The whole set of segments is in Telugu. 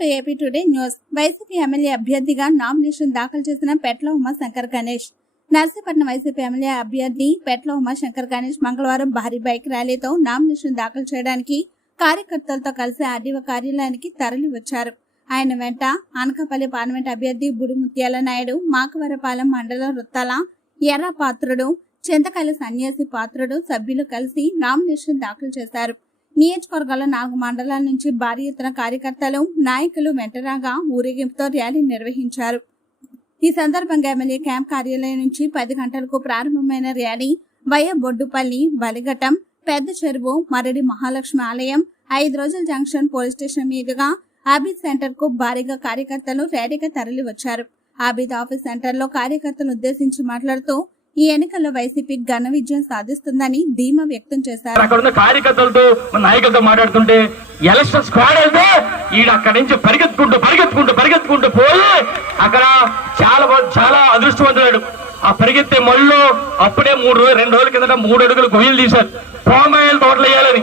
To AP today news. YCP MLA అభ్యర్థిగా నామినేషన్ దాఖలు చేసిన పెట్ల ఉమా శంకర్ గణేష్. నర్సీపట్నం వైసీపీ ఎమ్మెల్యే అభ్యర్థి పెట్ల ఉమా శంకర్ గణేష్ మంగళవారం భారీ బైక్ ర్యాలీతో నామినేషన్ దాఖలు చేయడానికి కార్యకర్తలతో కలిసి ఆర్డీఓ కార్యాలయానికి తరలి వచ్చారు. ఆయన వెంట అనకాపల్లి పార్లమెంట్ అభ్యర్థి బుడిముత్యాల నాయుడు మాకవరపాలెం మండలం రుత్తాల ఎర్ర పాత్రుడు చింతకాయల సన్యాసి పాత్రుడు సభ్యులు కలిసి నామినేషన్ దాఖలు చేశారు. నియోజకవర్గాల నాలుగు మండలాల నుంచి భారీ ఎత్తున కార్యకర్తలు నాయకులు వెంటరాగా ఊరేగింపుతో ర్యాలీ నిర్వహించారు. ఈ సందర్భంగా ఎమ్మెల్యే క్యాంప్ కార్యాలయం నుంచి పది గంటలకు ప్రారంభమైన ర్యాలీ వయ బొడ్డుపల్లి బలిఘట్టం పెద్ద చెరువు మరడి మహాలక్ష్మి ఆలయం ఐదు రోజుల జంక్షన్ పోలీస్ స్టేషన్ మీదుగా ఆబిద్ సెంటర్కు భారీగా కార్యకర్తలు ర్యాలీగా తరలి వచ్చారు ఆబిద్ ఆఫీస్ సెంటర్లో కార్యకర్తలను ఉద్దేశించి మాట్లాడుతూ ఈ ఎన్నికల్లో వైసీపీ ఘన విజయం సాధిస్తుందని ధీమా వ్యక్తం చేశారు. అక్కడ ఉన్న కార్యకర్తలతో నాయకులతో మాట్లాడుతుంటే ఎలక్షన్ స్క్వాడ్ అయితే ఈడ అక్కడి నుంచి పరిగెత్తుకుంటూ పరిగెత్తుకుంటూ పరిగెత్తుకుంటూ పోయి అక్కడ చాలా చాలా అదృష్టవంతుడు ఆ పరిగెత్తే మళ్ళీ అప్పుడే మూడు రోజులు రెండు రోజుల కిందట మూడు అడుగులు గుయ్యలు తీశారు. పామాయిల్ తోటలు వేయాలని.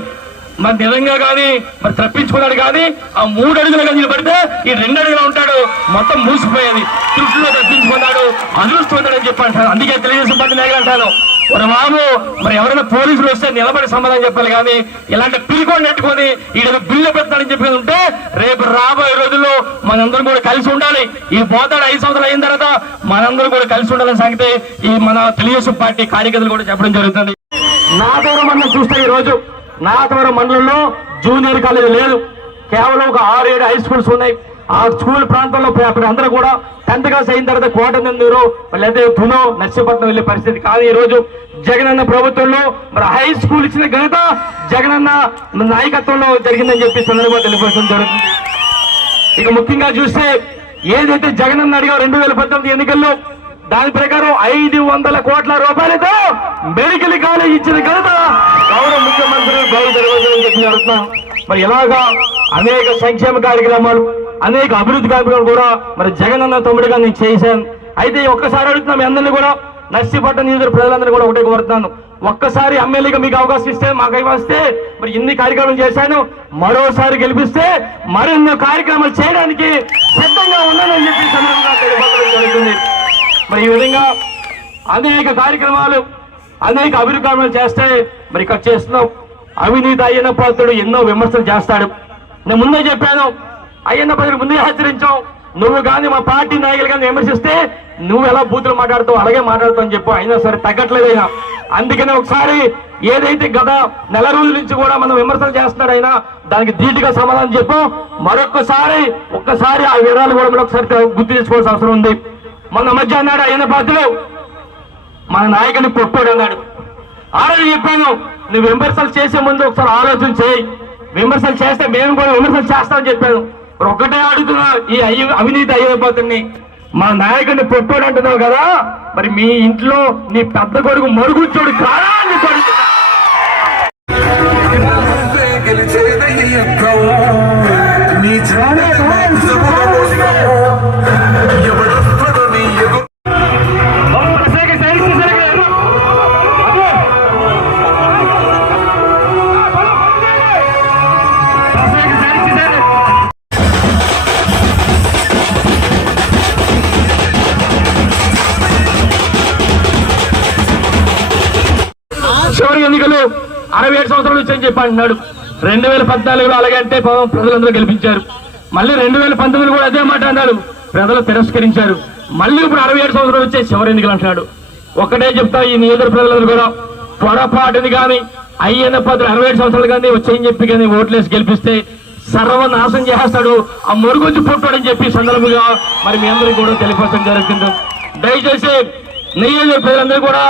మరి నిజంగా కానీ మరి తప్పించుకున్నాడు కానీ ఆ మూడు అడుగులు కానీ నిలబడితే ఈ రెండు అడుగులు ఉంటాడు. మొత్తం మూసిపోయేది దృష్టిలో తప్పించుకున్నాడు. అదృష్టవంతుడు అని చెప్పి అందుకే తెలుగుదేశం పార్టీ నాయకులు అంటాను మరి బాబు మరి ఎవరైనా పోలీసులు వస్తే నిలబడి సమాధానం చెప్పాలి కానీ ఇలాంటి పిలుకొని నెట్టుకొని ఈడ బిల్లు పెడతాడని చెప్పి ఉంటే రేపు రాబోయే రోజుల్లో మనందరం కూడా కలిసి ఉండాలి. ఈ పోతాడు ఐదు సంవత్సరాలు అయిన తర్వాత మనందరం కూడా కలిసి ఉండాలని సంగతి ఈ మన తెలుగుదేశం పార్టీ కార్యకర్తలు కూడా చెప్పడం జరుగుతుంది. నా దూరం మనం చూస్తే ఈ రోజు నాదవరం మండలంలో జూనియర్ కాలేజ్ లేదు. కేవలం ఒక ఆరు ఏడు హై స్కూల్స్ ఉన్నాయి. ఆ స్కూల్ ప్రాంతంలో అక్కడ అందరూ కూడా టెన్త్ క్లాస్ అయిన తర్వాత కోటనందూరు లేదా తునో నర్సీపట్నం వెళ్ళే పరిస్థితి కానీ ఈ రోజు జగనన్న ప్రభుత్వంలో మరి హై స్కూల్ ఇచ్చిన ఘనత జగనన్న నాయకత్వంలో జరిగిందని చెప్పి సందర్భంగా తెలియపరచడం జరుగుతుంది. ఇక ముఖ్యంగా చూస్తే ఏదైతే జగనన్న అడిగా రెండు వేల పంతొమ్మిది ఎన్నికల్లో దాని ప్రకారం ఐదు వందల కోట్ల రూపాయలతో మెడికల్ కాలేజ్ ఇచ్చిన తెలుగుదేశం మరి ఇలాగా అనేక సంక్షేమ కార్యక్రమాలు అనేక అభివృద్ధి కార్యక్రమాలు కూడా మరి జగనన్న తమ్ముడిగా నేను చేశాను. అయితే ఒక్కసారి అడుగుతున్నాం మీ అందరినీ కూడా నర్సీపట్నం నియోజక ప్రజలందరూ కూడా ఒకటే కోరుతున్నాను. ఒక్కసారి ఎమ్మెల్యేగా మీకు అవకాశం ఇస్తే మాకు వస్తే మరి ఇన్ని కార్యక్రమాలు చేశాను మరోసారి గెలిపిస్తే మరెన్నో కార్యక్రమాలు చేయడానికి సిద్ధంగా ఉన్నానని చెప్పి జరుగుతుంది. మరి ఈ విధంగా అనేక కార్యక్రమాలు అనేక అభివృద్ధి కార్యక్రమాలు చేస్తే మరి ఇక్కడ చేస్తున్నాం. అవినీతి అయ్యన్న పాత్రుడు ఎన్నో విమర్శలు చేస్తాడు. నేను ముందే చెప్పాను అయ్యన్న పాత్రుడు ముందే హెచ్చరించాం నువ్వు కానీ మా పార్టీ నాయకులు కానీ విమర్శిస్తే నువ్వు ఎలా బూతులు మాట్లాడుతావు అలాగే మాట్లాడుతావు అని చెప్పు. అయినా సరే తగ్గట్లేదు అయినా. అందుకనే ఒకసారి ఏదైతే గత నెల రోజుల నుంచి కూడా మనం విమర్శలు చేస్తున్నాడు అయినా దానికి ధీటుగా సమాధానం చెప్పు. మరొకసారి ఒక్కసారి ఆ వివరాలు కూడా మనం ఒకసారి గుర్తు చేసుకోవాల్సిన అవసరం ఉంది. మొన్న మధ్య అన్నాడు అయిన పాత్రలు మన నాయకుని కొట్టాడు అన్నాడు. ఆల్రెడీ చెప్పాను నువ్వు విమర్శలు చేసే ముందు ఒకసారి ఆలోచన చేయి. విమర్శలు చేస్తే మేము కూడా విమర్శలు చేస్తామని చెప్పాను. ఇప్పుడు ఒక్కటే అడుగుతున్నా ఈ అయ్యి అవినీతి అయిపోతుంది. మా నాయకుడిని పొట్టోడు అంటున్నావు కదా మరి మీ ఇంట్లో నీ పెద్ద కొడుకు మరుగుచ్చోడు కాదా అని గెలిచేదే అరవై ఏడు సంవత్సరాలు వచ్చని చెప్పి అంటున్నాడు. రెండు వేల పద్నాలుగులో అలాగంటే పాపం ప్రజలందరూ గెలిపించారు. మళ్ళీ రెండు వేల పంతొమ్మిది కూడా అదే మాట అన్నాడు. ప్రజలు తిరస్కరించారు. మళ్ళీ ఇప్పుడు అరవై ఏడు సంవత్సరాలు వచ్చే చివరి ఎన్నికలు అంటున్నాడు. ఒకటే చెప్తా ఈ నియోజక ప్రజలందరూ కూడా పొరపాటుని కానీ అయ్యన్న పదులు అరవై ఏడు సంవత్సరాలు కానీ వచ్చేయని చెప్పి కానీ ఓట్లేసి గెలిపిస్తే సర్వనాశం చేస్తాడు. ఆ మురుగుంచి పుట్టాడని చెప్పి సందర్భంగా మరి మీ అందరికీ కూడా తెలియపరచడం జరుగుతుంది. దయచేసి నియోజక ప్రజలందరూ కూడా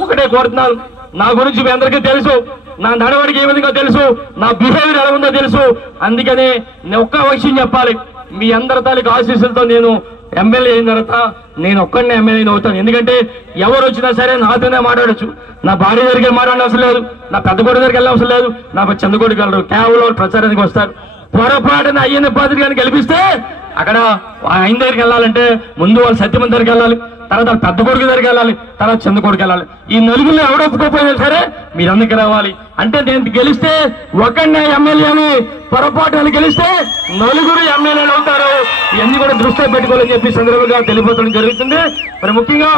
ఒకటే కోరుతున్నాను. నా గురించి మీ అందరికీ తెలుసు. నా నడవడికి ఏ విధంగా తెలుసు నా బిహేవియర్ ఎలా ఉందో తెలుసు. అందుకనే నేను ఒక్క విషయం చెప్పాలి. మీ అందరి తాలూకు ఆశీస్సులతో నేను ఎమ్మెల్యే అయిన తర్వాత నేను ఒక్కడినే ఎమ్మెల్యే అవుతాను. ఎందుకంటే ఎవరు వచ్చినా సరే నాతోనే మాట్లాడచ్చు. నా భార్య దగ్గరికి మాట్లాడే అవసరం లేదు. నా పెద్ద దగ్గరికి వెళ్ళే అవసరం లేదు. నా చందకోడికి వెళ్ళరు కేవలం ప్రచారానికి వస్తారు. పొరపాటున అయ్యన్న పాత్ర కానీ గెలిపిస్తే అక్కడ ఆయన దగ్గరికి వెళ్ళాలంటే ముందు వాళ్ళు సత్యమంత దగ్గరికి వెళ్ళాలి. తర్వాత పెద్ద కొడుకు దగ్గరికి వెళ్ళాలి తర్వాత చిన్న కొడుకు వెళ్ళాలి. ఈ నలుగురిని ఎవడు ఒప్పుకోపోయినా సరే మీరు అందుకు రావాలి. అంటే నేను గెలిస్తే ఒకడినే ఎమ్మెల్యేని పొరపాటు అని గెలిస్తే నలుగురు ఎమ్మెల్యేలు అవుతారు. ఇవన్నీ కూడా దృష్టిలో పెట్టుకోవాలని చెప్పి సందర్భంగా తెలియపోవడం జరుగుతుంది. మరి ముఖ్యంగా